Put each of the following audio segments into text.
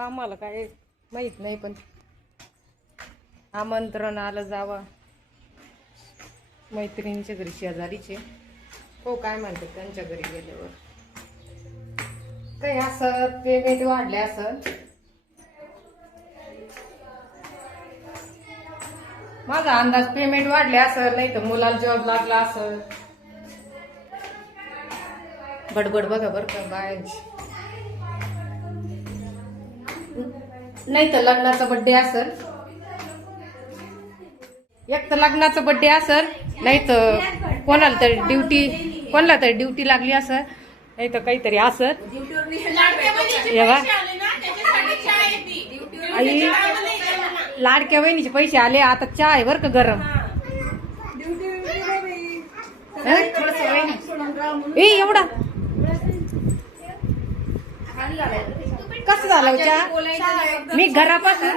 आम्हाला काय माहित नाही, पण आमंत्रण आलं जावा मैत्रिणीच्या घरी, शेजारीचे. हो काय म्हणतात त्यांच्या घरी गेल्यावर काही असं पेमेंट वाढले असं. माझा अंदाज पेमेंट वाढले असं, नाही तर मुलाला जॉब लागला असं. बडबड बघा बरं का बायांची. नाही तर लग्नाचा बर्थडे असेल, एक तर लग्नाचा बर्थडे असेल, नाही तर कोणाला तरी ड्युटी लागली असेल, नाही तर काहीतरी असेल. आई लाडक्या बहिणीचे पैसे आले. आता चहा आहे बरं का गरम. एवढा कसं झालं चहा? मी घरापासून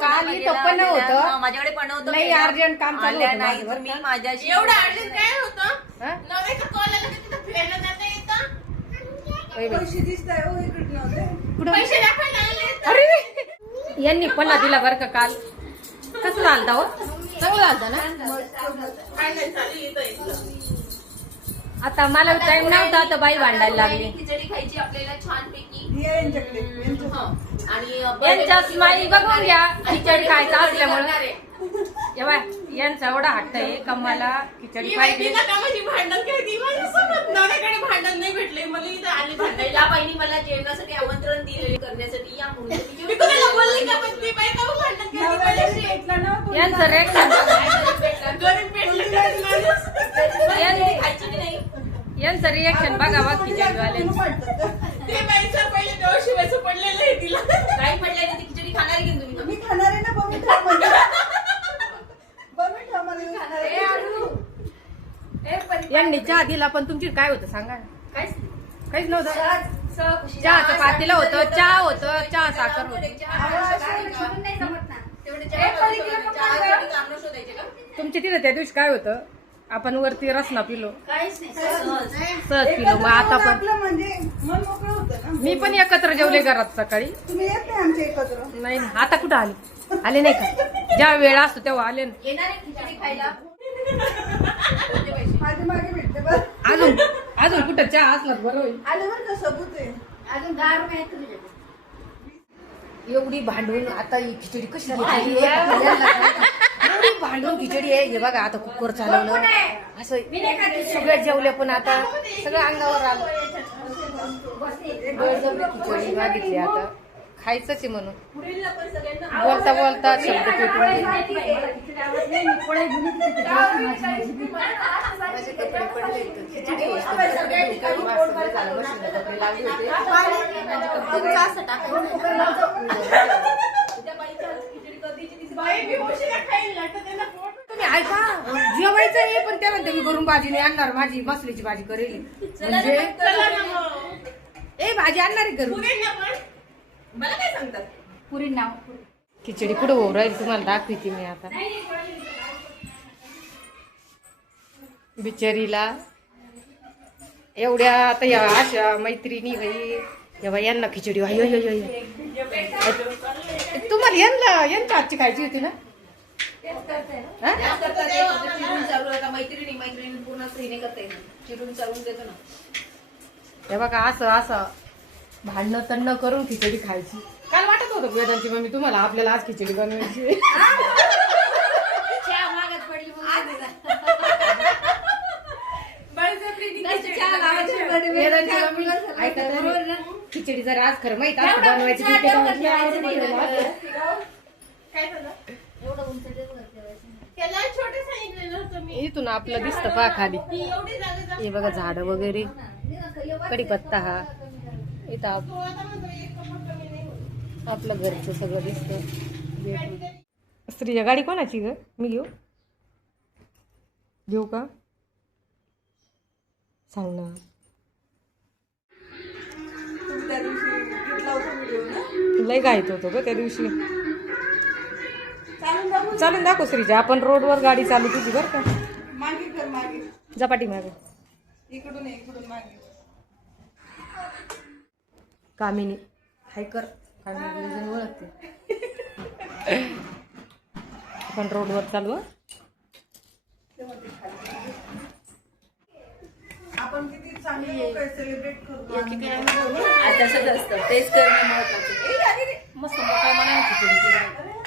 काल इथं पण होतं, माझ्याकडे पण होतं. नाही अर्जंट काम चालू होतं माझं. मी माझ्याशी एवढं अर्जंट काय होतं? नव्याचं कॉल आलं की तिथं फिरायला जाता येतं. पैसे दिसताय हो इकडनं. पैसे दाखवायला आले. अरे यांनी पण दिला बरं का काल. कसं झालं हो? चांगलं झालं ना. फायनल चालू येतं. आता मला टाइम नव्हता तर बाई भांडायला लागली. खिचडी खायची आपल्याला छानपैकी. आणि यांच्या स्माईल बघून घ्या. खिचडी खायचं असल्यामुळे तेव्हा यांचा एवढा हट्ट आहे का मला खिचडी पाहिजे. भांडण खेळती माझ्यासोबत. नवऱ्याकडे भांडण नाही भेटले, मला इथं आली भांडायला. या बाईनी मला जेवणासाठी आमंत्रण दिले करण्यासाठी या म्हणून. मी कोणाला बोलली का? पण ती बाई का भांडण खेळती माझ्याशी? यांचं रिएक्शन गरीब भेटलं तरी माणूस. खायची की नाही? यांचं रिएक्शन बघा बघ खिचडीवाले. ते बाईचं पहिले डोळ शिवायचं पडलेलं आहे तिला. काही पडलं नाही, ती खिचडी खाणार की तुम्ही? मी खाणार आहे ना. बघून ठेव म्हणजे बघून ठेव मला मी खाणार आहे. यांनी चहा दिला, पण तुमची काय होतं सांगा ना. काहीच नव्हतं. चहाचं पातेलं होतं, चहा होतं, चहा साखर होती. तुमच्या तिथे त्या दिवशी काय होतं? आपण वरती रसना पिलो, सहज पिलो. मग आता पण आपलं म्हणजे मन मोकळं होतं ना. मी पण एकत्र जेवले घरात सकाळी. तुम्ही येत नाही आमच्या एकत्र. नाही आता कुठं आले नाही का? जेव्हा वेळ असतो तेव्हा आले ना. येणार आहे खिचडी खायला? माझ्या मागे भेटते बरं. अजून कुठं चहा असलाच बरं होईल. आले बरं का सबूत आहे. अजून 10 रुपये आहेत तुझ्याकडे. एवढी भांडून आता ही खिचडी कशी घेतली? एवढी भांडून खिचडी आहे. हे बघा आता कुकर चालवलं असं सगळ्या जेवल्या, पण आता सगळं अंगावर आलं. बळजबरी खिचडी मागितली, आता खायचंच आहे म्हणून. बोलता बोलता शब्द पेटून गेले. माझे कपडे पडले खिचडी कपडे लावले होते. तुम्ही ऐका, जेवायचं आहे पण त्या म्हणते मी घरून भाजी नाही आणणार, माझी मसलीची भाजी करेल. म्हणजे ए भाजी आणणार आहे घरून. मला काय सांगतात? पुरी नाव खिचडी पुढे होऊ राहील, तुम्हाला दाखवते मी आता. बिचारीला एवढ्या आता या अशा मैत्रिणी बाई, तेव्हा यांना खिचडी तुम्हाला यांच्या हातची खायची होती ना. मैत्रिणी पूर्ण स्त्रीने करते, चिरून चालून देतो ना. हे बघा असं भांडणं तंडण करून खिचडी खायची. काल वाटत होतं वेदांची मम्मी तुम्हाला आपल्याला आज खिचडी बनवायची. वेदांची मम्मी ऐकत खिचडी जर आज खरं माहित असं बनवायची. त्याला छोटे सांगितलेलं होतं मी. इथून आपलं दिसतं पहा खाली. एवढी जागा हे बघा झाड वगैरे, कडीपत्ता हा. इथं आपलं घरचं सगळं दिसतं. स्त्रीच्या गाडी कोणाची ग? मी घेऊ का? सांग ना. त्या दिवशी घेतला होता व्हिडिओ ना. लय घाईत होतो ग त्या दिवशी. चालून दाखव श्रीजा. आपण रोडवर गाडी चालू केली बरं का. मागे कर मागे. झपाटी मागे. इकडून मागे. कामिनी हाय कर. कामिनी जण ओळखते. आपण रोडवर चालू हं. आपण किती चांगले लोक सेलिब्रेट करतो. तसंच असतं तेच करणं महत्वाचं. मस्त मोकळ्या मनाने खिचडी केली.